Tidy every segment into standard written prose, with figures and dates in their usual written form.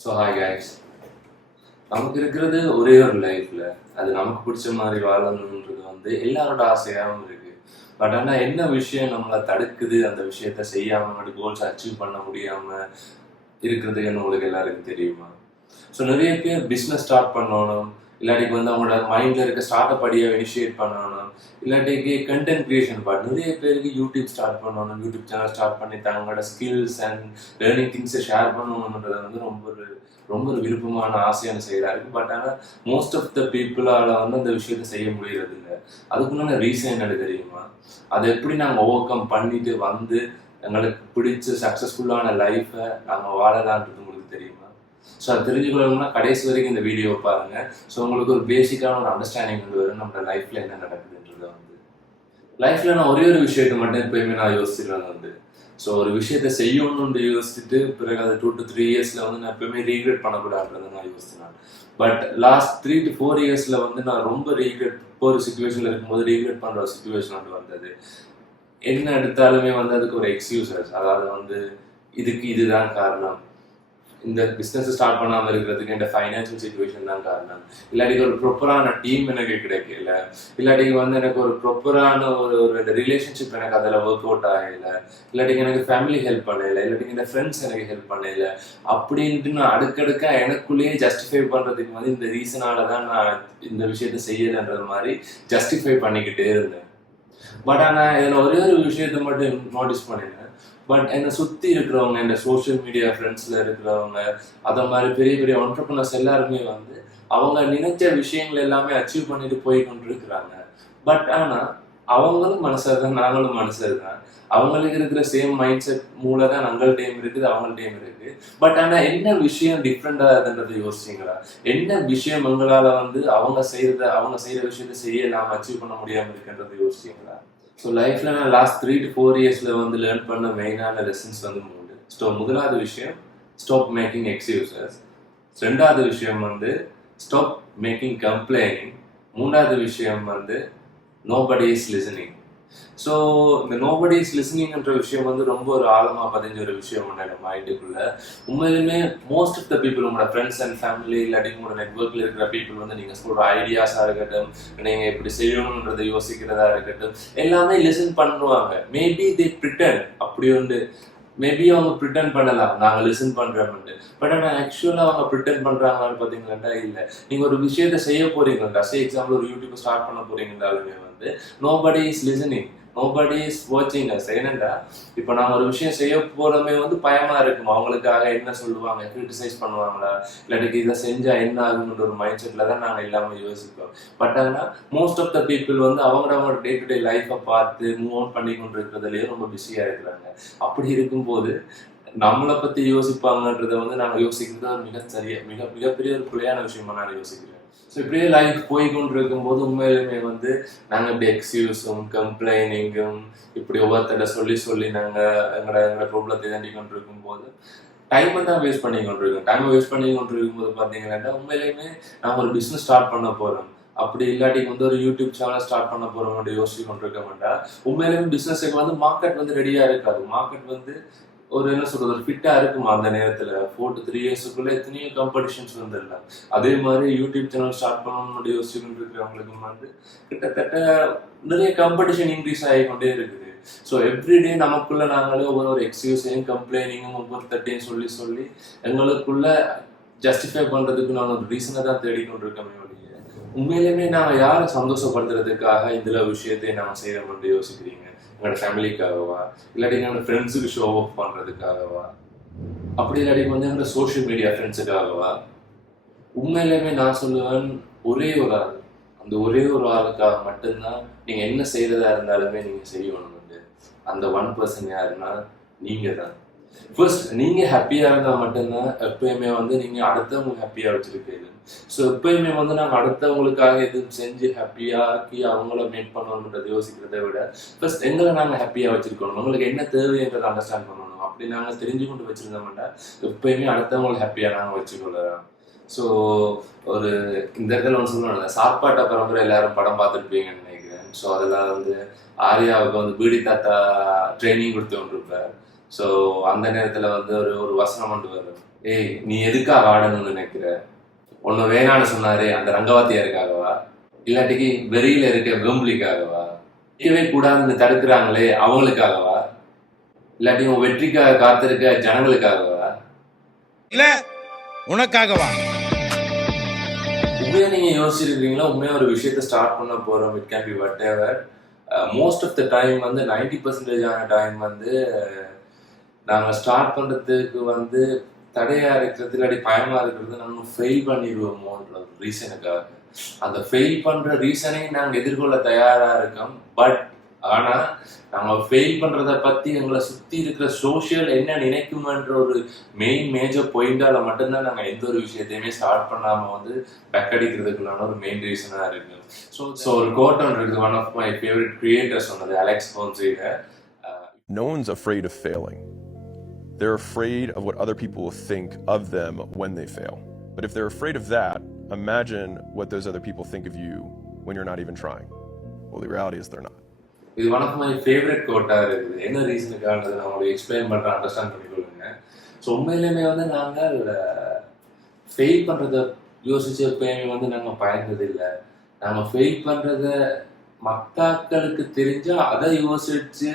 So hi guys, நமக்கு இருக்கிறது ஒரே ஒரு லைஃப்ல அது நமக்கு பிடிச்ச மாதிரி வாழணுன்றது எல்லாரோட ஆசையாகவும் இருக்கு. பட் ஆனால் என்ன விஷயம் நம்மளை தடுக்குது அந்த விஷயத்த செய்யாம கோல்ஸ் அச்சீவ் பண்ண முடியாம இருக்கிறதுன்னு உங்களுக்கு எல்லாருக்கும் தெரியுமா? ஸோ நிறைய பேர் பிஸ்னஸ் ஸ்டார்ட் பண்ணணும், இல்லாட்டிக்கு அவங்களோட மைண்டில் இருக்க ஸ்டார்ட் அப் ஐடியா இனிஷியேட் பண்ணணும், இல்லாட்டிக்கு கண்டென்ட் கிரியேஷன் பார்ட். நிறைய பேருக்கு யூடியூப் ஸ்டார்ட் பண்ணணும், யூடியூப் சேனல் ஸ்டார்ட் பண்ணி தங்களோட ஸ்கில்ஸ் அண்ட் லேர்னிங் திங்ஸை ஷேர் பண்ணணுன்றது ரொம்ப ஒரு விருப்பமான ஆசையான செயலாக இருக்குது. பட் ஆனால் மோஸ்ட் ஆஃப் த பீப்புளால் அந்த விஷயத்த செய்ய முடியறது இல்லை. அதுக்குன்னு ரீசன் என்னன்னு தெரியுமா? அதை எப்படி நாங்கள் ஓவர் கம் பண்ணிட்டு எங்களுக்கு பிடிச்ச சக்ஸஸ்ஃபுல்லான லைஃப்பை நாங்கள் வாழலான்றது உங்களுக்கு தெரியுமா? ஸோ அது தெரிஞ்சுக்கணும்னா கடைசி வரைக்கும் இந்த வீடியோவை பாருங்க. ஸோ உங்களுக்கு ஒரு பேசிக்கான ஒரு அண்டர்ஸ்டாண்டிங் வரும் நம்மளோட லைஃப்ல என்ன நடக்குதுன்றது. லைஃப்ல நான் ஒரே ஒரு விஷயத்தை மட்டும் எப்பயுமே நான் யோசிச்சிருந்தேன். ஸோ ஒரு விஷயத்த செய்யணும்னு யோசிச்சுட்டு பிறகு அது 2 to 3 இயர்ஸ்ல நான் எப்பயுமே ரீக்ரெட் பண்ணக்கூடாதுன்னு நான் யோசிச்சேன். பட் லாஸ்ட் 3 to 4 இயர்ஸ்ல நான் ரொம்ப ரீக்ரெட் ஒரு சுச்சுவேஷன்ல இருக்கும்போது ரீக்ரெட் பண்ற ஒரு சுச்சுவேஷன் வந்தது. என்ன எடுத்தாலுமே அதுக்கு ஒரு எக்ஸ்கியூசஸ், அதாவது இதுதான் காரணம், இந்த பிஸ்னஸ் ஸ்டார்ட் பண்ணாமல் இருக்கிறதுக்கு இந்த ஃபைனான்சியல் சுச்சுவேஷன் தான் காரணம், இல்லாட்டி ஒரு ப்ராப்பரான டீம் எனக்கு கிடைக்கல, இல்லாட்டி எனக்கு ஒரு ப்ராப்பரான ஒரு ரிலேஷன்ஷிப் எனக்கு அதில் ஒர்க் அவுட் ஆகலை, இல்லாட்டி எனக்கு ஃபேமிலி ஹெல்ப் பண்ணல, இல்லாட்டி இந்த ஃப்ரெண்ட்ஸ் எனக்கு ஹெல்ப் பண்ணல அப்படின்ட்டு நான் அடுக்கடுக்கா எனக்குள்ளேயே ஜஸ்டிஃபை பண்ணுறதுக்கு இந்த ரீசனால தான் நான் இந்த விஷயத்த செய்யலைன்றது மாதிரி ஜஸ்டிஃபை பண்ணிக்கிட்டே இருந்தேன். பட் ஆனால் இதில் ஒரே ஒரு விஷயத்த மட்டும் நோட்டீஸ் பண்ணினேன். பட் என்னை சுற்றி இருக்கிறவங்க, இந்த சோஷியல் மீடியா ஃப்ரெண்ட்ஸில் இருக்கிறவங்க, அதை மாதிரி பெரிய பெரிய என்டர்பிரனர்ஸ் எல்லாருமே அவங்க நினைச்ச விஷயங்கள் எல்லாமே அச்சீவ் பண்ணிட்டு போய் கொண்டு இருக்கிறாங்க. பட் ஆனால் அவங்களும் மனுஷர் தான், நாங்களும் மனுஷர் தான். அவங்களுக்கு இருக்கிற சேம் மைண்ட் செட் மூளை தான் டைம் இருக்குது, அவங்கள்டையும் இருக்குது. பட் ஆனால் என்ன விஷயம் டிஃப்ரெண்டாக இருக்குன்றதை யோசிச்சிங்களா? என்ன விஷயம் எங்களால் அவங்க செய்கிற விஷயத்த செய்யலாம் அச்சீவ் பண்ண முடியாமல் இருக்குன்றதை யோசிச்சிங்களா? ஸோ லைஃப்ல நான் லாஸ்ட் 3 to 4 இயர்ஸ்ல லேர்ன் பண்ண மெயினான லெசன்ஸ் 3. ஸோ முதலாவது விஷயம் ஸ்டாப் மேக்கிங் எக்ஸ்கியூசஸ், ரெண்டாவது விஷயம் ஸ்டாப் மேக்கிங் கம்ப்ளைனிங், மூணாவது விஷயம் நோபடி இஸ் லிசனிங். ஸோ இந்த நோபடி இஸ் லிசனிங்ன்ற விஷயம் ரொம்ப ஒரு ஆழமாக பதிஞ்ச ஒரு விஷயம் என்னோட மைண்டுக்குள்ள. உண்மையிலுமே மோஸ்ட் ஆஃப் த பீப்புள், உங்களோட ஃப்ரெண்ட்ஸ் அண்ட் ஃபேமிலி இல்லாட்டி உங்களோட நெட்ஒர்க்கில் இருக்கிற பீப்புள் நீங்கள் சொல்கிற ஐடியாஸாக இருக்கட்டும், நீங்கள் இப்படி செய்யணுன்றதை யோசிக்கிறதா இருக்கட்டும், எல்லாமே லிசன் பண்ணுவாங்க. மேபி தே பிரிட்டன் அப்படி மேபி அவங்க ப்ரிட்டன் பண்ணலாம் நாங்கள் லிசன் பண்ணுறோம்னு. பட் ஆனால் ஆக்சுவலாக அவங்க ப்ரிட்டன் பண்ணுறாங்களான்னு பார்த்தீங்களாண்டா இல்லை. நீங்கள் ஒரு விஷயத்தை செய்ய போறீங்கண்டா, சே எக்ஸாம்பிள் ஒரு யூடியூப் ஸ்டார்ட் பண்ண போறீங்கன்னாலுமே nobody is listening, nobody is வாட்சிங் அஸ். என்னண்டா இப்போ நான் ஒரு விஷயம் செய்ய போறமே பயமா இருக்கும், அவங்களுக்காக என்ன சொல்லுவாங்க, கிரிட்டிசைஸ் பண்ணுவாங்களா, இல்லாட்டி இதை செஞ்சா என்ன ஆகுன்ற ஒரு மைண்ட் செட்ல தான் நாங்கள் எல்லாமே யோசிப்போம். பட் ஆனால் மோஸ்ட் ஆஃப் த பீப்புள் அவங்களோட டே டு டே லைஃப்பை பார்த்து மூவ் ஆன் பண்ணி கொண்டு இருக்கிறதுலேயே ரொம்ப பிஸியா இருக்கிறாங்க. அப்படி இருக்கும்போது நம்மளை பத்தி யோசிப்பாங்கன்றதை நாங்கள் யோசிக்கிறது மிகப்பெரிய ஒரு பிள்ளையான விஷயமா நான் யோசிக்கிறேன். ஸோ இப்படியே லைஃப் போய் கொண்டு இருக்கும்போது உண்மையிலுமே நாங்கள் இப்படி எக்ஸ்கியூஸும் கம்ப்ளைனிங்கும் இப்படி ஒவ்வொருத்தர சொல்லி நாங்கள் எங்களோட ப்ராப்ளத்தை தாண்டி கொண்டு இருக்கும்போது டைமை தான் வேஸ்ட் பண்ணி கொண்டிருக்கோம். டைமை வேஸ்ட் பண்ணி கொண்டு இருக்கும்போது பார்த்தீங்கன்னா உண்மையிலுமே நாங்கள் ஒரு பிஸ்னஸ் ஸ்டார்ட் பண்ண போகிறோம், அப்படி இல்லாட்டி ஒரு யூடியூப் சேனல் ஸ்டார்ட் பண்ண போகிறோம் யோசிச்சு கொண்டு இருக்க மாட்டேன். உண்மையிலுமே பிஸ்னஸுக்கு மார்க்கெட் ரெடியாக இருக்காது. மார்க்கெட் ஒரு என்ன சொல்றது, ஒரு ஃபிட்டா இருக்குமா அந்த நேரத்துல 4 to 3 இயர்ஸுக்குள்ள எத்தனையோ காம்படிஷன்ஸ் வந்துடலாம். அதே மாதிரி யூடியூப் சேனல் ஸ்டார்ட் பண்ணணும்னு யோசிச்சுட்டு இருக்கிறவங்களுக்கு கிட்டத்தட்ட நிறைய காம்படிஷன் இன்க்ரீஸ் ஆகிக்கொண்டே இருக்குது. ஸோ எவ்ரிடே நமக்குள்ள நாங்களே ஒவ்வொரு எக்ஸ்கியூஸையும் கம்ப்ளைனிங்கும் ஒவ்வொருத்தையும் சொல்லி எங்களுக்குள்ள ஜஸ்டிஃபை பண்றதுக்கு நான் ஒரு ரீசனை தான் தேடிக்கொண்டிருக்கோமே ஒழிய உண்மையிலுமே நாங்கள் யாரை சந்தோஷப்படுத்துறதுக்காக இந்த விஷயத்தை நாங்கள் செய்யறோம்னு யோசிக்கிறீங்க? எங்களோட ஃபேமிலிக்காகவா, இல்லாட்டி எங்களோட ஃப்ரெண்ட்ஸுக்கு ஷோ ஆஃப் பண்ணுறதுக்காகவா, அப்படி இல்லாட்டி எங்களோட சோஷியல் மீடியா ஃப்ரெண்ட்ஸுக்காகவா? உண்மையிலுமே நான் சொல்லுவேன், ஒரே ஒரு ஆள், அந்த ஒரே ஒரு ஆளுக்காக மட்டும்தான் நீங்கள் என்ன செய்கிறதா இருந்தாலுமே நீங்கள் செய்யணும். அந்த 1% யாருன்னா நீங்கள் தான். ஃபர்ஸ்ட் நீங்கள் ஹாப்பியாக இருந்தால் மட்டும்தான் எப்பயுமே நீங்கள் அடுத்தவங்களுக்கு ஹாப்பியாக வச்சுருக்கீங்க. ஸோ எப்பயுமே நாங்கள் அடுத்தவங்களுக்காக எதுவும் செஞ்சு ஹாப்பியாக்கி அவங்கள மேக் பண்ணணுன்றதை யோசிக்கிறத விட ஃபர்ஸ்ட் எங்களை நாங்கள் ஹாப்பியாக வச்சுருக்கணும், உங்களுக்கு என்ன தேவைன்றதை அண்டர்ஸ்டாண்ட் பண்ணணும். அப்படி நாங்கள் தெரிஞ்சு கொண்டு வச்சுருந்தோம்னா எப்பயுமே அடுத்தவங்களை ஹாப்பியாக நாங்கள் வச்சுக்கொள்ளலாம். ஸோ ஒரு இந்த இடத்துல சொல்லணும், சாப்பாட்டை பரம்பரை எல்லாரும் படம் பார்த்துருப்பீங்கன்னு நினைக்கிறேன். ஸோ அதில் ஆர்யாவுக்கு பீடி தாத்தா ட்ரைனிங் கொடுத்து கொண்டிருப்பார். ஸோ அந்த நேரத்தில் ஒரு வசனம் கொண்டு வரும், ஏய் நீ எதுக்காக ஆடணும்னு நினைக்கிற? ஒன்னு வேணான்னு சொன்னாரு அந்த ரங்கவாத்தியாருக்காகவா, இல்லாட்டிக்கு வெறியில இருக்க வேம்புலிக்காகவா, இருக்கவே கூடாதுன்னு தடுக்கிறாங்களே அவங்களுக்காகவா, இல்லாட்டி உன் வெற்றிக்காக காத்திருக்க ஜனங்களுக்காகவா, இல்ல உனக்காகவா? உண்மையா நீங்க யோசிச்சிருக்கீங்களா? உண்மையா ஒரு விஷயத்த ஸ்டார்ட் பண்ண போறோம், it can be whatever. Most of the time வந்து 90% ஆன டைம் வந்து நாங்கள் ஸ்டார்ட் பண்ணுறதுக்கு வந்து தடையா இருக்கிறது இல்லாட்டி பயமா இருக்கிறது நம்ம ஃபெயில் பண்ணிடுவோமோன்ற ஒரு ரீசனுக்காக. அந்த ஃபெயில் பண்ற ரீசனையும் நாங்கள் எதிர்கொள்ள தயாரா இருக்கோம். பட் ஆனா நாங்க ஃபெயில் பண்றத பத்தி எங்களை சுத்தி இருக்கிற சோஷியல் என்ன நினைக்குமன்ற ஒரு மேஜர் பாயிண்டால மட்டும்தான் நாங்க எந்த ஒரு விஷயத்தையுமே ஸ்டார்ட் பண்ணாம வந்து பேக்கடிக்கிறதுக்குள்ளான ஒரு மெயின் ரீசனா இருக்கு. ஸோ ஒரு கோட் ஒன்று இருக்குது, one of my favourite creator சொன்னது, அலெக்ஸ் ஹோன்ஸில. No one's afraid of failing. They're afraid of what other people will think of them when they fail. But if they're afraid of that, imagine what those other people think of you when you're not even trying. Well, the reality is they're not. இது one of my favourite கோட்டா இருக்குது. என்ன ரீசனுக்கானது நான் உங்களுக்கு explain பண்ணுறேன், understand பண்ணிக்கொள்ளுங்க. So உண்மையிலுமே வந்து நாங்கள் ஃபெயில் பண்ணுறத யோசிச்சு எப்பயுமே வந்து நாங்கள் பயந்தது இல்லை. நாங்கள் ஃபெயில் பண்ணுறத மத்தாக்களுக்கு தெரிஞ்சா அதை யோசிச்சு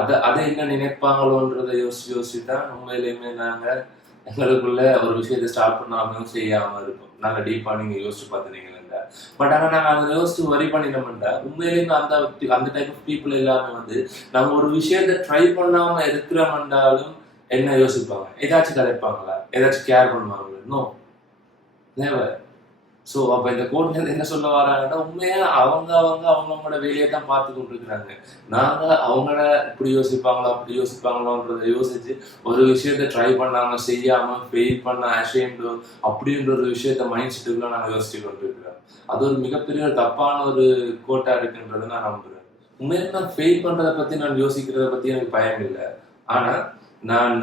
அதை என்ன நினைப்பாங்களோன்றதை யோசிச்சு தான் உண்மையிலுமே நாங்கள் எங்களுக்குள்ள ஒரு விஷயத்தை ஸ்டார்ட் பண்ணாமையும் செய்யாமல் இருக்கும். நாங்கள் டீப்பாக நீங்கள் யோசிச்சு பார்த்துனீங்களா? பட் ஆனால் நாங்கள் அதை யோசிச்சு வரி பண்ணினோம்னா உண்மையிலேயே அந்த டைப் ஆஃப் பீப்புள் எல்லாமே வந்து நம்ம ஒரு விஷயத்த ட்ரை பண்ணாமல் இருக்கிறோம்னாலும் என்ன யோசிப்பாங்க? ஏதாச்சும் கதைப்பாங்களா? ஏதாச்சும் கேர் பண்ணுவாங்களா? No, never. ஸோ அப்போ இந்த கோட்லேருந்து என்ன சொல்ல வராங்கன்னா, உண்மையா அவங்களோட வேலையை தான் பார்த்து கொண்டு இருக்கிறாங்க. நாங்கள் அவங்கள இப்படி யோசிப்பாங்களோ அப்படி யோசிப்பாங்களோன்றதை யோசிச்சு ஒரு விஷயத்த ட்ரை பண்ணாமல் செய்யாமல் ஃபெயில் பண்ண அஷேம்டு அப்படின்ற ஒரு விஷயத்த மைண்ட் செட்டுக்குள்ள நாங்கள் யோசிச்சு கொண்டு இருக்கிறோம். அது ஒரு மிகப்பெரிய ஒரு தப்பான ஒரு கோட்டா இருக்குன்றதை நான் நம்புறேன். உண்மையில நான் ஃபெயில் பண்றதை பத்தி நான் யோசிக்கிறத பத்தி எனக்கு பயம் இல்லை. ஆனா நான்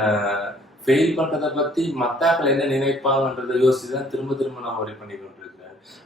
ஃபெயில் பண்றதை பத்தி மத்தாக்கள் என்ன நினைப்பாங்கன்றதை யோசிச்சுதான் திரும்ப நான் ஒரி பண்ணி கொண்டிருக்கிறேன்.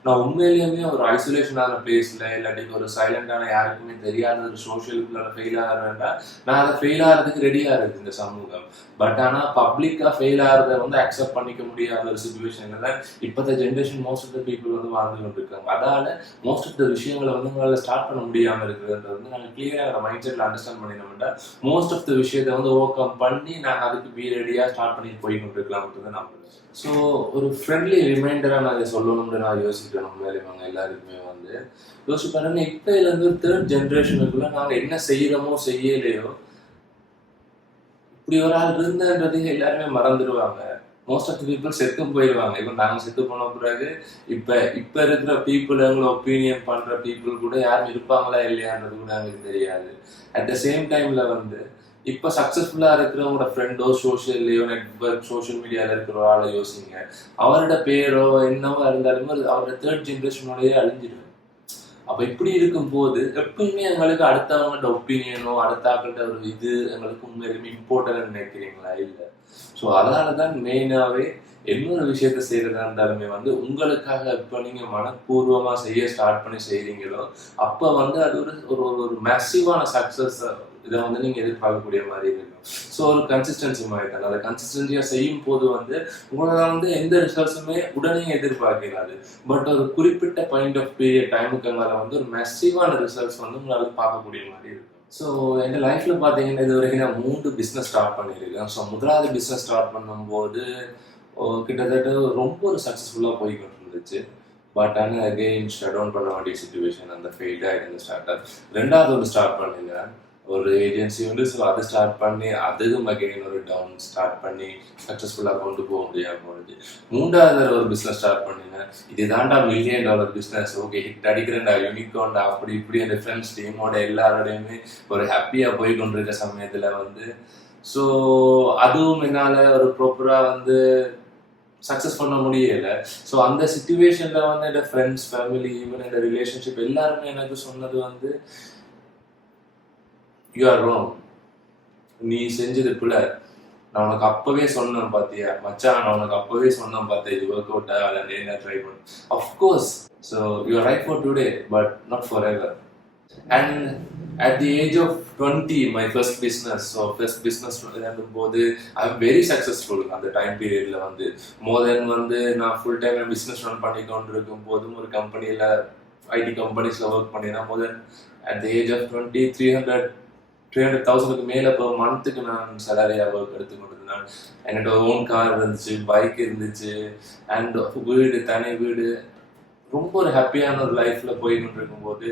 நான் உண்மையிலேயுமே ஒரு ஐசோலேஷனான பிளேஸ்ல இல்லாட்டி ஒரு சைலண்டான யாருக்குமே தெரியாத ஒரு சோஷியலுக்குள்ள ஃபெயில் ஆகிறேன்டா நான் அதை ஃபெயில் ஆகிறதுக்கு ரெடியா இருக்கு இந்த சமூகம். பட் ஆனா பப்ளிக்கா ஃபெயில் ஆகிறத வந்து அக்செப்ட் பண்ணிக்க முடியாத ஒரு சுச்சுவேஷன்ல தான் இப்போத generation most of the people வந்து வாழ்ந்து கொண்டிருக்காங்க. அதால மோஸ்ட் ஆஃப் த விஷயங்களை வந்து உங்களால் ஸ்டார்ட் பண்ண முடியாம இருக்குதுன்றது வந்து நாங்கள் கிளியராக மைண்ட் செட்ல அண்டர்ஸ்டாண்ட் பண்ணினோம்னா மோஸ்ட் ஆஃப் த விஷயத்தை வந்து ஓவர் கம் பண்ணி நாங்கள் அதுக்கு பி ரெடியா ஸ்டார்ட் பண்ணி போய் கொண்டிருக்கலாம் தான் நம்புறேன். ஸோ ஒரு ஃப்ரெண்ட்லி ரிமைண்டராக நான் இதை சொல்லணும்னு நான் யோசிக்கிறேன். மேலே இவங்க எல்லாருக்குமே வந்து யோசிப்பாருன்னா இப்போலேருந்து ஒரு தேர்ட் ஜென்ரேஷனுக்குள்ள நாங்கள் என்ன செய்யறோமோ செய்யலையோ இப்படி ஒரு ஆள் இருந்தன்றது எல்லாருமே மறந்துடுவாங்க. மோஸ்ட் ஆஃப் த பீப்புள் செத்தும் போயிடுவாங்க. இப்போ நாங்கள் செத்து போன பிறகு இப்போ இருக்கிற பீப்புள் எங்களை ஒப்பீனியன் பண்ணுற பீப்புள் கூட யாரும் இருப்பாங்களா இல்லையான்றது கூட எங்களுக்கு தெரியாது. அட் த சேம் டைமில் வந்து இப்போ சக்ஸஸ்ஃபுல்லாக இருக்கிறவங்களோட ஃப்ரெண்டோ சோஷியல்லையோ நெட்ஒர்க் சோஷியல் மீடியாவில் இருக்கிற ஒரு ஆளை யோசிங்க. அவரோட பேரோ என்னவோ இருந்தாலுமே அவரோட தேர்ட் ஜென்ரேஷனோடய அழிஞ்சிடும். அப்போ இப்படி இருக்கும்போது எப்பயுமே எங்களுக்கு அடுத்தவங்கள்ட்ட ஒப்பீனியனோ அடுத்தவங்கள்ட்ட ஒரு இது எங்களுக்கு உண்மையிலுமே இம்பார்ட்டன்ட் நினைக்கிறீங்களா? இல்லை. ஸோ அதனால தான் மெயினாகவே இன்னொரு விஷயத்த செய்யறதா இருந்தாலுமே வந்து உங்களுக்காக இப்போ நீங்கள் மனப்பூர்வமாக செய்ய ஸ்டார்ட் பண்ணி செய்கிறீங்களோ அப்போ வந்து அது ஒரு மேசிவான சக்ஸஸ் இதை வந்து நீங்கள் எதிர்பார்க்கக்கூடிய மாதிரி இருக்கும். ஸோ ஒரு கன்சிஸ்டன்சி மாதிரி தான். அதை கன்சிஸ்டன்சியாக செய்யும் போது வந்து உங்களால் வந்து எந்த ரிசல்ட்ஸுமே உடனே எதிர்பார்க்கிறாது. பட் ஒரு குறிப்பிட்ட பாயிண்ட் ஆஃப் பீரியட் டைமுக்குனால வந்து ஒரு மேசிவான ரிசல்ட்ஸ் வந்து உங்களால் பார்க்கக்கூடிய மாதிரி இருக்கும். ஸோ எங்கள் லைஃப்பில் பார்த்தீங்கன்னா இது வரைக்கும் நான் 3 பிஸ்னஸ் ஸ்டார்ட் பண்ணியிருக்கேன். ஸோ முதலாவது பிஸ்னஸ் ஸ்டார்ட் பண்ணும்போது கிட்டத்தட்ட ரொம்ப ஒரு சக்ஸஸ்ஃபுல்லாக போய்கிட்டு இருந்துச்சு. பட் ஆனால் அகெயின் ஷட் டவுன் பண்ண வேண்டிய சுச்சுவேஷன், அந்த ஃபெயில்டாக இருந்த ஸ்டார்ட் அப். ரெண்டாவது ஒன்று ஸ்டார்ட் பண்ணிங்க ஒரு ஏஜென்சி வந்து. ஸோ அதை ஸ்டார்ட் பண்ணி அதுவும் அகெயின் ஒரு டவுன் ஸ்டார்ட் பண்ணி சக்ஸஸ்ஃபுல்லாக கொண்டு போக முடியாமல் போனது. மூன்றாவது ஒரு பிஸ்னஸ் ஸ்டார்ட் பண்ணிங்க. இது தாண்டா $1 மில்லியன் பிஸ்னஸ், ஓகே ஹிட் அடிக்கிறேன்டா யூனிகார்ன்டா அப்படி இப்படி அந்த ஃப்ரெண்ட்ஸ் டீமோட எல்லாரோடையுமே ஒரு ஹாப்பியாக போய் கொண்டிருக்க சமயத்தில் வந்து ஸோ அதுவும் என்னால் ஒரு ப்ராப்பராக வந்து சக்ஸஸ் பண்ண முடியல. ஸோ அந்த சிச்சுவேஷனில் வந்து என்னோட ஃப்ரெண்ட்ஸ் ஃபேமிலி ஈவன் என்னோட ரிலேஷன்ஷிப் எல்லாருமே எனக்கு சொன்னது வந்து யூ ஆர் ராங், நீ செஞ்சது பிள்ளை, நான் உனக்கு அப்பவே சொன்னேன் பார்த்தியா மச்சான், நான் உனக்கு அப்பவே சொன்னேன் பார்த்தேன் இது ஒர்க் அவுட் ஆகல, என்ன ட்ரை பண்ணு. Of course so you are right for today but not for ever. And at the age of 20 my first business. So first business போது I'm very successful அந்த டைம் பீரியட்ல வந்து more than வந்து நான் full time business run பண்ணிக்கொண்டு இருக்கும் போதும் ஒரு கம்பெனில ஐடி கம்பெனிஸ்ல ஒர்க் பண்ணினா more than at the age of 20 300,000க்கு மேல per மந்த்துக்கு நான் சேலரியா ஒர்க் எடுத்துக்கொண்டிருந்தேன். என்னோட ஓன் கார் இருந்துச்சு, பைக் இருந்துச்சு, அண்ட் வீடு, தனி வீடு, ரொம்ப ஒரு ஹாப்பியான ஒரு லைஃப்ல போய்கிட்டு இருக்கும்போது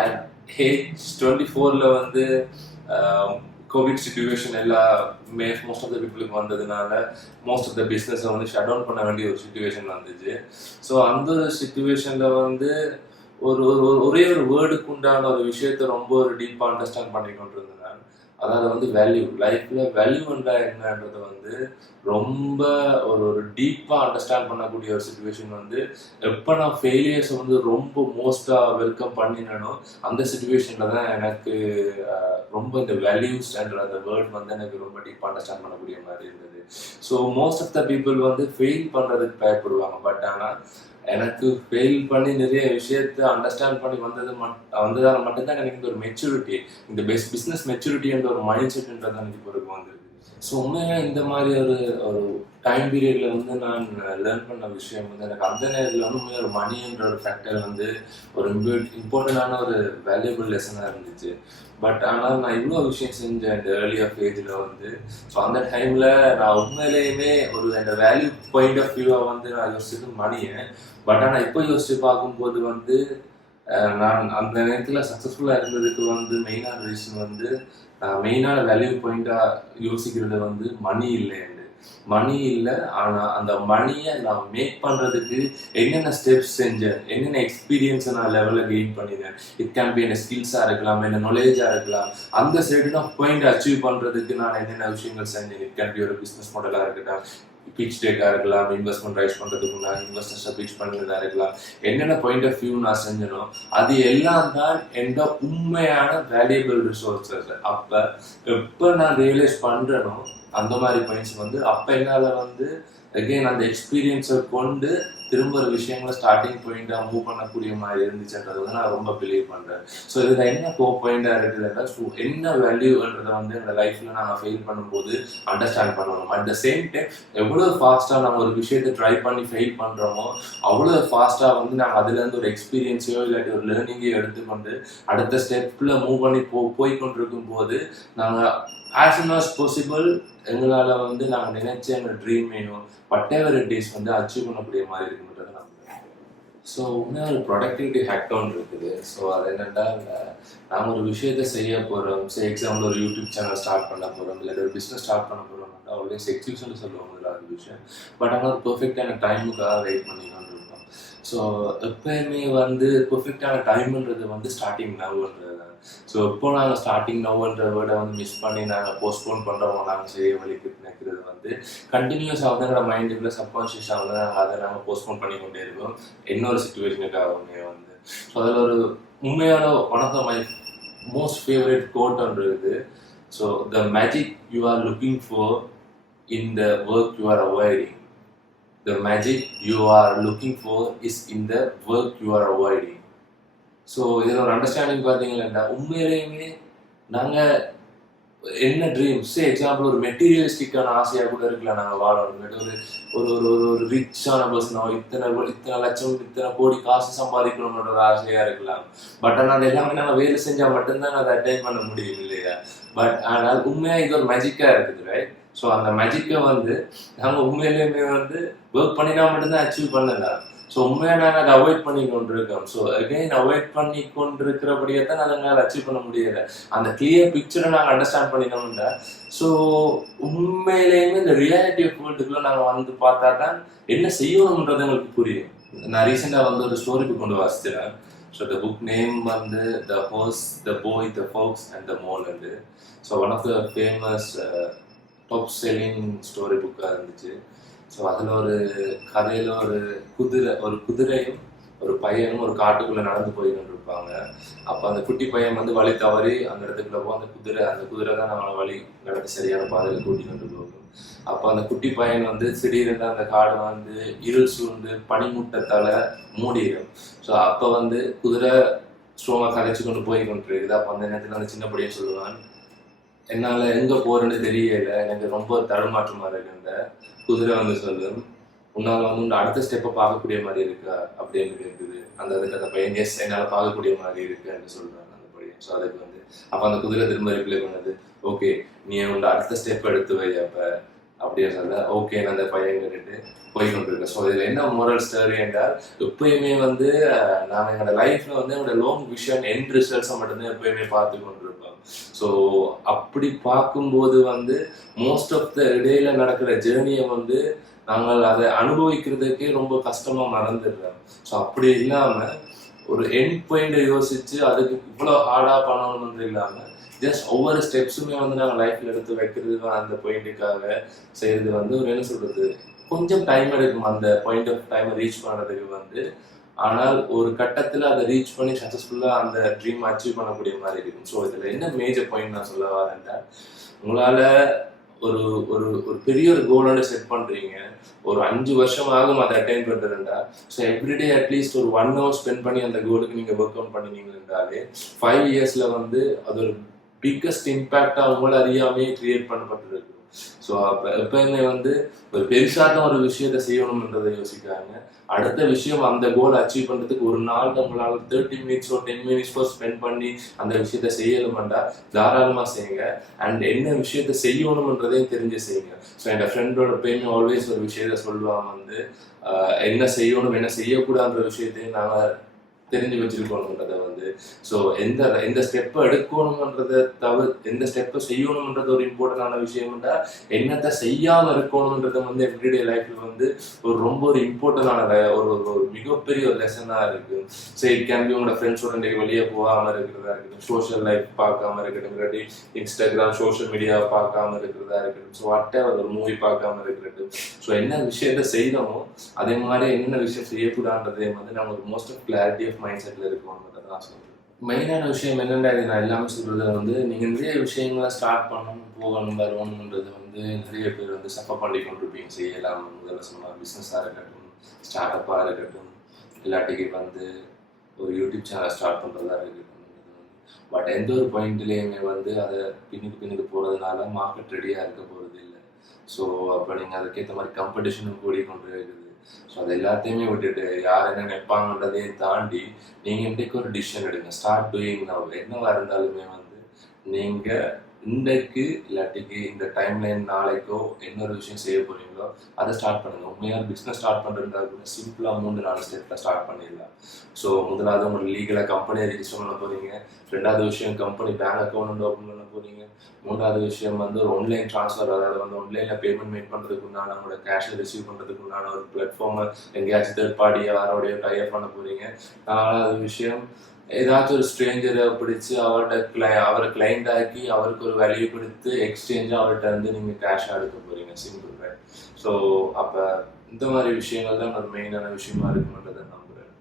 அட் ஏஜ் 24ல வந்து Covid situation most of the பீப்புளுக்கு வந்ததுனால மோஸ்ட் ஆஃப் த பிஸ்னஸை வந்து ஷட் டவுன் பண்ண வேண்டிய ஒரு சுச்சுவேஷன் வந்துச்சு. ஸோ அந்த ஒரு சுச்சுவேஷன்ல வந்து ஒரே ஒரு வேர்டுக்கு உண்டான ஒரு விஷயத்த ரொம்ப ஒரு டீப்பாக அண்டர்ஸ்டாண்ட் பண்ணி கொண்டு இருந்தேன். அதாவது வந்து வேல்யூ, லைஃப்ல வேல்யூன்றா என்னன்றது வந்து ரொம்ப ஒரு டீப்பாக அண்டர்ஸ்டாண்ட் பண்ணக்கூடிய ஒரு சுச்சுவேஷன் வந்து எப்போ நான் ஃபெயிலியர்ஸை வந்து ரொம்ப மோஸ்டாக வெல்கம் பண்ணினோ அந்த சுச்சுவேஷனில் தான் எனக்கு ரொம்ப இந்த வேல்யூஸ்ன்ற அந்த வேர்ட் வந்து எனக்கு ரொம்ப டீப்பாக அண்டர்ஸ்டாண்ட் பண்ணக்கூடிய மாதிரி இருந்தது. So most of the people வந்து ஃபெயில் பண்ணுறதுக்கு பயப்படுவாங்க. பட் ஆனால் எனக்கு ஃபெயில் பண்ணி நிறைய விஷயத்த அண்டர்ஸ்டாண்ட் பண்ணி வந்ததால் மட்டும்தான் எனக்கு இந்த ஒரு மெச்சூரிட்டி, இந்த பிஸ்னஸ் மெச்சூரிட்டின்ற ஒரு மைண்ட் செட்ன்றது எனக்கு இப்போ வந்திருக்கு. ஸோ உண்மையாக இந்த மாதிரி ஒரு டைம் பீரியட்ல வந்து நான் லேர்ன் பண்ண விஷயம் வந்து எனக்கு அந்த நேரத்தில் வந்து உண்மையாக ஒரு மணின்ற ஒரு ஃபேக்டர் வந்து ஒரு இம்பார்ட்டண்டான ஒரு வேல்யூபிள் லெசனாக இருந்துச்சு. பட் ஆனால் நான் இவ்வளோ விஷயம் செஞ்சேன் இந்த ஏர்லி ஆஃப் ஏஜில் வந்து. ஸோ அந்த டைமில் நான் உண்மையிலேயுமே ஒரு அந்த வேல்யூ பாயிண்ட் ஆஃப் வியூவாக வந்து நான் யோசிச்சது மணியை. பட் ஆனால் இப்போ யோசிச்சு பார்க்கும்போது வந்து நான் அந்த நேரத்தில் சக்ஸஸ்ஃபுல்லாக இருந்ததுக்கு வந்து மெயினான ரீசன் வந்து நான் மெயினான வேல்யூ பாயிண்டாக யோசிக்கிறது வந்து மணி இல்லைன்னு. மணி இல்லை, ஆனால் அந்த மணியை நான் மேக் பண்ணுறதுக்கு என்னென்ன ஸ்டெப்ஸ் செஞ்சேன், என்னென்ன எக்ஸ்பீரியன்ஸை நான் லெவலில் கெயின் பண்ணினேன். இட் கேன் பி என்ன ஸ்கில்ஸாக இருக்கலாம், என்ன நாலேஜாக இருக்கலாம். அந்த சைடு நான் பாயிண்ட் அச்சீவ் பண்ணுறதுக்கு நான் என்னென்ன விஷயங்கள் செஞ்சேன். இட் கேன் பி ஒரு பிஸ்னஸ் மாடலாக இருக்கட்டும், பிச் டேக்காக இருக்கலாம், இன்வெஸ்ட்மெண்ட் ரைஸ் பண்ணுறதுக்கு நான் இன்வெஸ்டர்ஸை பிச் பண்ணுறதா இருக்கலாம். என்னென்ன பாயிண்ட் ஆஃப் வியூ நான் செஞ்சனோ அது எல்லாம் தான் என்னோட உண்மையான வேல்யூபிள் ரிசோர்ஸஸ். அப்போ எப்போ நான் ரியலைஸ் பண்ணுறேனோ அந்த மாதிரி பாயிண்ட்ஸ் வந்து அப்போ என்னால் வந்து அகெயின் அந்த எக்ஸ்பீரியன்ஸை கொண்டு திரும்ப ஒரு விஷயங்களை ஸ்டார்டிங் பாயிண்டாக மூவ் பண்ணக்கூடிய மாதிரி இருந்துச்சுன்றது வந்து நான் ரொம்ப பிலீவ் பண்ணுறேன். ஸோ இதில் என்ன பாயிண்டாக இருக்குதுன்னா, ஸோ என்ன வேல்யூன்றதை வந்து என்னோட லைஃப்பில் நான் ஃபெயில் பண்ணும்போது அண்டர்ஸ்டாண்ட் பண்ணணும். அட் த சேம் டைம் எவ்வளோ ஃபாஸ்ட்டாக நம்ம ஒரு விஷயத்தை ட்ரை பண்ணி ஃபெயில் பண்ணுறோமோ அவ்வளோ ஃபாஸ்ட்டாக வந்து நாங்கள் அதுலேருந்து ஒரு எக்ஸ்பீரியன்ஸையோ இல்லாட்டி ஒரு லேர்னிங்கையோ எடுத்துக்கொண்டு அடுத்த ஸ்டெப்பில் மூவ் பண்ணி போய்கொண்டிருக்கும் போது நாங்கள் ஆஸ் soon as possible எங்களால் வந்து நாங்கள் நினைச்ச எங்கள் ட்ரீமையும் whatever it is வந்து அச்சீவ் பண்ணக்கூடிய மாதிரி இருக்குன்றது நான் நினைக்கிறேன். ஸோ உண்மையாக ஒரு ப்ரொடக்டிவிட்டி ஹேக்கவுண்ட் இருக்குது. ஸோ அது என்னென்னா, நாங்கள் ஒரு விஷயத்தை செய்ய போகிறோம், எக்ஸாம்பிள் ஒரு யூடியூப் சேனல் ஸ்டார்ட் பண்ண போகிறோம், இல்லை ஒரு பிஸ்னஸ் ஸ்டார்ட் பண்ண போகிறோம், ஆல்வேஸ் எக்ஸிக்யூஷன் சொல்லுவாங்க அது விஷயம். பட் ஆனால் ஒரு பெர்ஃபெக்டான டைமுக்காக வெயிட் பண்ணிக்கொண்டு இருக்கோம். ஸோ எப்பயுமே வந்து பெர்ஃபெக்டான டைம்ன்றது வந்து ஸ்டார்டிங் நவ்ன்றது தான். ஸோ இப்போ நாங்கள் ஸ்டார்டிங் நவ்ன்ற வேர்டை வந்து மிஸ் பண்ணி நாங்கள் போஸ்ட்போன் பண்ணுறோமோ நாங்கள் செய்ய வழிக்கு நினைக்கிறது வந்து கண்டினியூஸாக வந்து எங்களோட மைண்டுக்குள்ள சப்கான்ஷியஸாக வந்து நாங்கள் அதை நாங்கள் போஸ்ட்போன் பண்ணி கொண்டே இருக்கோம் இன்னொரு சுச்சுவேஷனுக்காகவுமே வந்து. ஸோ அதில் ஒரு உண்மையான one of the my most favourite கோட்ன்றது, so the magic you are looking for in the work you are avoiding. The magic you are looking for is in the work you are avoiding. So இதில் ஒரு understanding பார்த்தீங்கன்னா உண்மையிலேயுமே நாங்கள் என்ன dreams, example ஒரு மெட்டீரியலிஸ்டிக்கான ஆசையாக கூட இருக்கலாம். நாங்கள் வாழணும் ஒரு ஒரு ஒரு ரிச்சான பர்சனோ இத்தனை லட்சம் இத்தனை கோடி காசு சம்பாதிக்கணும்ன்ற ஒரு ஆசையாக இருக்கலாம். பட் ஆனால் அது எல்லாமே நாங்கள் வேலை செஞ்சால் மட்டும்தான் அதை அட்டைன் பண்ண முடியும் இல்லையா? பட் ஆனால் உண்மையாக இது ஒரு மேஜிக்காக இருக்குது, ரைட்? ஸோ அந்த மேஜிக்கை வந்து நாங்கள் உண்மையிலேயுமே வந்து ஒர்க் பண்ணினா மட்டும்தான் அச்சீவ் பண்ணலாம். ஸோ உண்மையாக நாங்கள் அதை அவாய்ட் பண்ணி கொண்டிருக்கோம். ஸோ அகெயின் அவாய்ட் பண்ணி கொண்டிருக்கிறபடியே தான் நாங்கள் அச்சீவ் பண்ண முடியலை. அந்த கிளியர் பிக்சரை நாங்கள் அண்டர்ஸ்டாண்ட் பண்ணிக்கணும்னா, ஸோ உண்மையிலேயுமே இந்த ரியாலிட்டி ஆஃப் வேர்ல்டுக்குள்ள நாங்கள் வந்து பார்த்தா தான் என்ன செய்யணுன்றது எங்களுக்கு புரியும். நான் ரீசெண்டாக வந்து ஒரு ஸ்டோரி புக் கொண்டு வாசிச்சேன். ஸோ த புக் நேம் வந்து the horse, the boy, the fox and the mole. So one of the famous top selling story புக்காக இருந்துச்சு. ஸோ அதில் ஒரு கதையில் ஒரு குதிரையும் ஒரு பையனும் ஒரு காட்டுக்குள்ளே நடந்து போய்கிட்டு இருப்பாங்க. அப்போ அந்த குட்டி பையன் வந்து வழி தவறி அந்த இடத்துக்குள்ள போகும். அந்த குதிரை தான் நம்மளை வழி நடத்தி சரியான பாதையில் கூட்டிகிட்டு போகும். அப்போ அந்த குட்டி பையன் வந்து திடீர்னு அந்த காடு வந்து இருள் சூழ்ந்து பனிமூட்டத்தால் மூடிடும். ஸோ அப்போ வந்து குதிரை ஸ்ட்ராங்காக கதைச்சு கொண்டு போய் கொண்டு இருக்குது. அப்போ அந்த நேரத்தில் அந்த சின்ன பையன் சொல்லுவான், என்னால் எங்கே போகிறேன்னு தெரியல, எனக்கு ரொம்ப தடுமாற்றமாக இருக்கு. அந்த குதிரை வந்து சொல்லும், உன்னால் வந்து உங்க அடுத்த ஸ்டெப்பை பார்க்கக்கூடிய மாதிரி இருக்கா அப்படின்னு கேட்குது. அதுக்கு அந்த பையன் எஸ் என்னால் பார்க்கக்கூடிய மாதிரி இருக்கு அப்படின்னு சொல்கிறான் அந்த பையன். ஸோ அதுக்கு வந்து அப்போ அந்த குதிரை திரும்ப ரிப்ளை பண்ணது, ஓகே நீ உன்னோட அடுத்த ஸ்டெப் எடுத்து வை அப்போ அப்படின்னு சொல்ல, ஓகே நான் அந்த பையன் கேட்டுட்டு போய் கொண்டிருக்கேன். ஸோ இதில் என்ன மோரல் ஸ்டோரி என்றால், எப்பயுமே வந்து நான் எங்களோட லைஃப்பில் வந்து என்னோட லாங் விஷன் எண்ட் ரிசல்ட்ஸை மட்டும்தான் எப்பயுமே பார்த்து கொண்டிருப்போம். ஸோ அப்படி பார்க்கும்போது வந்து மோஸ்ட் ஆஃப் த இடையில நடக்கிற ஜேர்னியை வந்து நாங்கள் அதை அனுபவிக்கிறதுக்கே ரொம்ப கஷ்டமாக மறந்துடுறோம். ஸோ அப்படி இல்லாமல் ஒரு எண்ட் பாயிண்டை யோசிச்சு அதுக்கு இவ்வளோ ஹார்டாக பண்ணணும்னு இல்லாமல் ஜஸ்ட் ஒவ்வொரு ஸ்டெப்ஸுமே வந்து நாங்கள் லைஃப்பில் எடுத்து வைக்கிறது அந்த பாயிண்ட்டுக்காக செய்கிறது வந்து ஒரு என்ன சொல்கிறது, கொஞ்சம் டைம் எடுக்கும் அந்த பாயிண்ட் ஆஃப் டைமை ரீச் பண்ணுறதுக்கு வந்து. ஆனால் ஒரு கட்டத்தில் அதை ரீச் பண்ணி சக்ஸஸ்ஃபுல்லாக அந்த ட்ரீம் அச்சீவ் பண்ணக்கூடிய மாதிரி இருக்கும். ஸோ இதில் என்ன மேஜர் பாயிண்ட் நான் சொல்ல வரேன்டா, உங்களால் ஒரு ஒரு ஒரு பெரிய ஒரு கோலோட செட் பண்ணுறீங்க, ஒரு 5 வருஷம் ஆகும் அதை அட்டைன் பண்ணுறதுண்டா. ஸோ எவ்ரிடே அட்லீஸ்ட் ஒரு 1 hour ஸ்பெண்ட் பண்ணி அந்த கோலுக்கு நீங்கள் ஒர்க் அவுட் பண்ணினீங்கன்றாலே 5 yearsல வந்து அது ஒரு பிக்கஸ்ட் இம்பேக்டாக உங்களை அறியாமே கிரியேட் பண்ணப்பட்டிருக்கு. ஸோ அப்போ எப்பயுமே வந்து ஒரு பெருசாக ஒரு விஷயத்தை செய்யணும்ன்றதை யோசிக்கிறாங்க. அடுத்த விஷயம் அந்த கோல் அச்சீவ் பண்ணுறதுக்கு ஒரு நாள் நம்மளால 30 minutes or 10 minutes ஸ்பெண்ட் பண்ணி அந்த விஷயத்த செய்யணும்டா தாராளமாக செய்யுங்க. அண்ட் என்ன விஷயத்த செய்யணும்ன்றதையும் தெரிஞ்சு செய்யுங்க. ஸோ என் ஃப்ரெண்டோட எப்பயுமே ஆல்வேஸ் ஒரு விஷயத்த சொல்லுவாங்க வந்து, என்ன செய்யணும் என்ன செய்யக்கூடாதுன்ற விஷயத்தையும் நாங்கள் தெரிஞ்சு வச்சிருக்கணுன்றதை வந்து. ஸோ எந்த ஸ்டெப்பை எடுக்கணுன்றதை தவிர எந்த ஸ்டெப்பை செய்யணுன்றது ஒரு இம்பார்ட்டண்டான விஷயம்ன்றா, என்னத்தை செய்யாமல் இருக்கணுன்றதை வந்து எவ்ரிடே லைஃப்ல வந்து ஒரு ரொம்ப ஒரு இம்பார்ட்டண்டான ஒரு மிகப்பெரிய ஒரு லெசனாக இருக்கு. ஸோ இட் கேன் பி உங்களோட ஃப்ரெண்ட்ஸோட இன்றைக்கு வெளியே போகாமல் இருக்கிறதா இருக்கட்டும், சோஷியல் லைஃப் பார்க்காம இருக்கட்டும், இல்லாட்டி இன்ஸ்டாகிராம் சோஷியல் மீடியா பார்க்காம இருக்கிறதா இருக்கட்டும், ஸோ வாட்டெவர் ஒரு மூவி பார்க்காம இருக்கட்டும். ஸோ என்ன விஷயத்த செய்யணுமோ அதே மாதிரி என்னென்ன விஷயம் செய்யக்கூடாதுன்றதே வந்து நம்ம ஒரு மோஸ்ட் ஆஃப் கிளாரிட்டி மைண்ட் செட்ல இருக்கணும்ன்றதை நான் சொல்றேன். மெயினான விஷயம் என்னென்ன நான் எல்லாமே சொல்றது வந்து, நீங்க நிறைய விஷயங்களை ஸ்டார்ட் பண்ணணும் போகணும் வரணும்ன்றது வந்து நிறைய பேர் வந்து சஃபர் பண்ணி கொண்டிருப்பீங்க. செய்யலாம் முதல்ல சொன்ன பிஸ்னஸாக இருக்கட்டும், ஸ்டார்ட் அப்பாக இருக்கட்டும், இல்லாட்டிக்கு வந்து ஒரு யூடியூப் சேனல் ஸ்டார்ட் பண்ணுறதா இருக்கட்டும். பட் எந்த ஒரு பாயிண்ட்லேயுமே வந்து அதை பின்னுக்கு போகிறதுனால மார்க்கெட் ரெடியாக இருக்க போகிறது இல்லை. ஸோ அப்போ நீங்கள் அதுக்கேற்ற மாதிரி காம்படிஷனும் கூடி கொண்டு இருக்குது. ஸோ அது எல்லாத்தையுமே விட்டுட்டு யார் என்ன நினைப்பாங்கன்றதையும் தாண்டி நீங்கள் இன்றைக்கு ஒரு டிசிஷன் எடுங்க. Start doing now. என்னவா இருந்தாலுமே வந்து நீங்கள் இன்றைக்கு இல்லாட்டிக்கு இந்த டைம்லைன் நாளைக்கோ இன்னொரு விஷயம் செய்ய போகிறீங்களோ அதை ஸ்டார்ட் பண்ணுங்கள். உண்மையாக பிஸ்னஸ் ஸ்டார்ட் பண்ணுறதுனா கூட சிம்பிளாக 3-4 ஸ்டெப்பில் ஸ்டார்ட் பண்ணிடலாம். ஸோ முதலாவது உங்கள் லீகலாக கம்பெனியை ரிஜிஸ்டர் பண்ண போகிறீங்க. 2வது விஷயம் கம்பெனி பேங்க் அக்கௌண்ட் ஓப்பன் பண்ண போகிறீங்க. 3வது விஷயம் வந்து ஒரு ஆன்லைன் ட்ரான்ஸ்ஃபர், அதாவது வந்து ஆன்லைனில் பேமெண்ட் மேக் பண்ணுறதுக்கு உண்டான உங்களோட கேஷை ரிசீவ் பண்ணுறதுக்கு உண்டான ஒரு பிளாட்ஃபார்மை எங்கேயாச்சும் தேர்ட் பார்ட்டியை யாரோடைய டைப் பண்ண போகிறீங்க. 4வது விஷயம் ஏதாச்சும் ஒரு ஸ்ட்ரேஞ்சரை பிடிச்சி அவரை கிளைண்ட் ஆக்கி அவருக்கு ஒரு வேல்யூ கொடுத்து எக்ஸ்சேஞ்சாக அவர்கிட்ட வந்து நீங்கள் கேஷாக எடுக்க போகிறீங்க. Simple right. ஸோ அப்போ இந்த மாதிரி விஷயங்கள் தான் ஒரு மெயினான விஷயமா இருக்குன்றதை நம்புகிறேன்.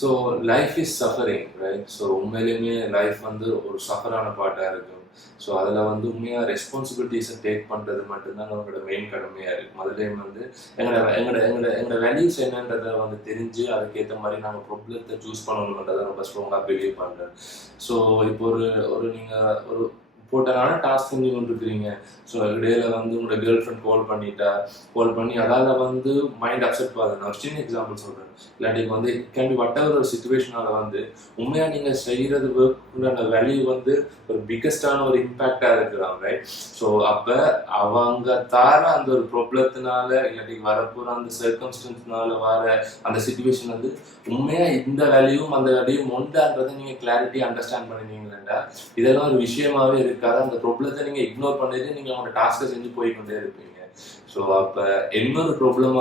So life is suffering right. So உண்மையிலுமே லைஃப் வந்து ஒரு சஃபரான பாட்டாக இருக்கும். ஸோ அதில் வந்து உண்மையாக ரெஸ்பான்சிபிலிட்டிஸை டேக் பண்ணுறது மட்டும்தான் நம்மளோட மெயின் கடமையாக இருக்குது. முதலேயும் வந்து எங்களோட வேல்யூஸ் என்னன்றதை வந்து தெரிஞ்சு அதுக்கேற்ற மாதிரி நாங்கள் ப்ராப்ளத்தை சூஸ் பண்ணணுன்றதை ரொம்ப ஸ்ட்ராங்காக பிலீவ் பண்ணுறேன். ஸோ இப்போ ஒரு நீங்கள் ஒரு இம்பார்ட்டண்டான டாஸ்க் செஞ்சு கொண்டு இருக்கிறீங்க. ஸோ இடையில வந்து உங்களோட கேர்ள் ஃப்ரெண்ட் கால் பண்ணி அதால் வந்து மைண்ட் அப்செட் ஆகுது. நான் ஒரு சின்ன எக்ஸாம்பிள் சொல்கிறேன். இல்லாட்டி வந்து கேன் பி வாட் ஒரு சுச்சுவேஷனால வந்து உண்மையாக நீங்கள் செய்கிறது ஒர்க்குன்ற வேல்யூ வந்து ஒரு பிக்கஸ்டான ஒரு இம்பேக்டாக இருக்கிறாங்க ரைட். ஸோ அப்போ அவங்க தார அந்த ஒரு ப்ராப்ளத்தினால இல்லாட்டி வரப்போகிற அந்த சர்க்கம்ஸ்டன்ஸ்னால வர அந்த சுச்சுவேஷன் வந்து உண்மையாக இந்த வேல்யூவும் அந்த வேல்யூவும் ஒன்றான்றதை நீங்கள் கிளாரிட்டி அண்டர்ஸ்டாண்ட் பண்ணினீங்களா, இதெல்லாம் ஒரு விஷயமாவே இருக்காது. அந்த ப்ராப்ளத்தை நீங்கள் இக்னோர் பண்ணிட்டு நீங்கள் அவங்களோட டாஸ்க்கை செஞ்சு போய்கொண்டே இருப்பீங்க. ஸோ அப்போ இன்னொரு ப்ராப்ளம்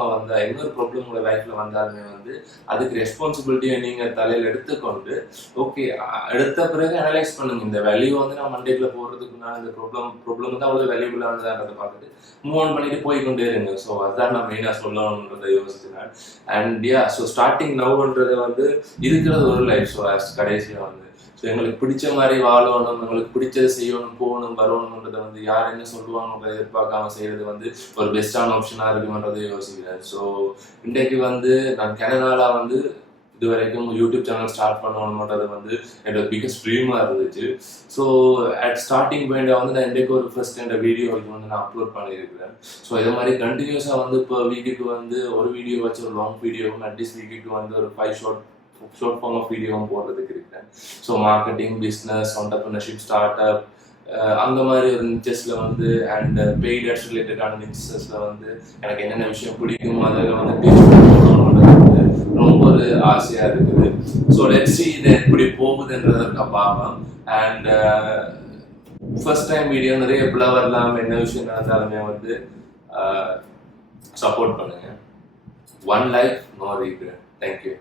உங்களோட லைஃப்பில் வந்தாலுமே வந்து அதுக்கு ரெஸ்பான்சிபிலிட்டியை நீங்கள் தலையில் எடுத்துக்கொண்டு ஓகே எடுத்த பிறகு அனலைஸ் பண்ணுங்க. இந்த வேல்யூ வந்து நான் மண்டேக்குள்ள போகிறதுக்கு நான் இந்த ப்ராப்ளம் வந்து அவ்வளோ வேல்யூபிளானதை பார்த்துட்டு மூவ் ஆன் பண்ணிட்டு போய்கொண்டே இருங்க. ஸோ அதுதான் நான் மெயினாக சொல்லணுன்றதை யோசிச்சுனேன். அண்ட் ஸோ ஸ்டார்டிங் நவ்ன்றதை வந்து இருக்கிறது ஒரு லைஃப். ஸோ கடைசியாக வந்து ஸோ எங்களுக்கு பிடிச்ச மாதிரி வாழணும், எங்களுக்கு பிடிச்சதை செய்யணும், போகணும் வரணுன்றதை வந்து யார் என்ன சொல்லுவாங்க எதிர்பார்க்காம செய்யறது வந்து ஒரு பெஸ்டான ஆப்ஷனாக இருக்குன்றதை யோசிக்கிறேன். ஸோ இன்றைக்கு வந்து நான் கனடாவில் வந்து இது வரைக்கும் யூடியூப் சேனல் ஸ்டார்ட் பண்ணணுன்றது வந்து என்னோட பிகஸ்ட் ட்ரீமாக இருந்துச்சு. ஸோ அட் ஸ்டார்டிங் பாயிண்ட் வந்து நான் இன்றைக்கு ஒரு ஃபர்ஸ்ட் இந்த வீடியோவுக்கு வந்து நான் அப்லோட் பண்ணியிருக்கிறேன். ஸோ இது மாதிரி கண்டினியூஸாக வந்து இப்போ வீக்குக்கு வந்து ஒரு வீடியோ வச்சு ஒரு லாங் வீடியோவும் அட்லீஸ்ட் வீக்குக்கு வந்து ஒரு 5 ஷார்ட் ஃபார்ம் ஆஃப் வீடியோவும் போடுறதுக்கு இருக்கேன். So marketing, business, entrepreneurship, start up அந்த மாதிரி ஒரு நிச்சஸில் வந்து அண்ட் பெய்ட் ஆட்ஸ் ரிலேட்டடான நிச்சஸில் வந்து எனக்கு என்னென்ன விஷயம் பிடிக்கும் அதில் வந்து டீச் பண்ணணுன்றது ரொம்ப ஒரு ஆசையாக இருக்குது. ஸோ லெட்ஸ் see இது எப்படி போகுதுன்றதை பார்ப்போம். அண்ட் ஃபர்ஸ்ட் டைம் வீடியோ நிறைய எப்படிலாம் வரலாம், என்ன விஷயம் நடந்தாலுமே வந்து சப்போர்ட் பண்ணுங்க. One life no regret. Thank you.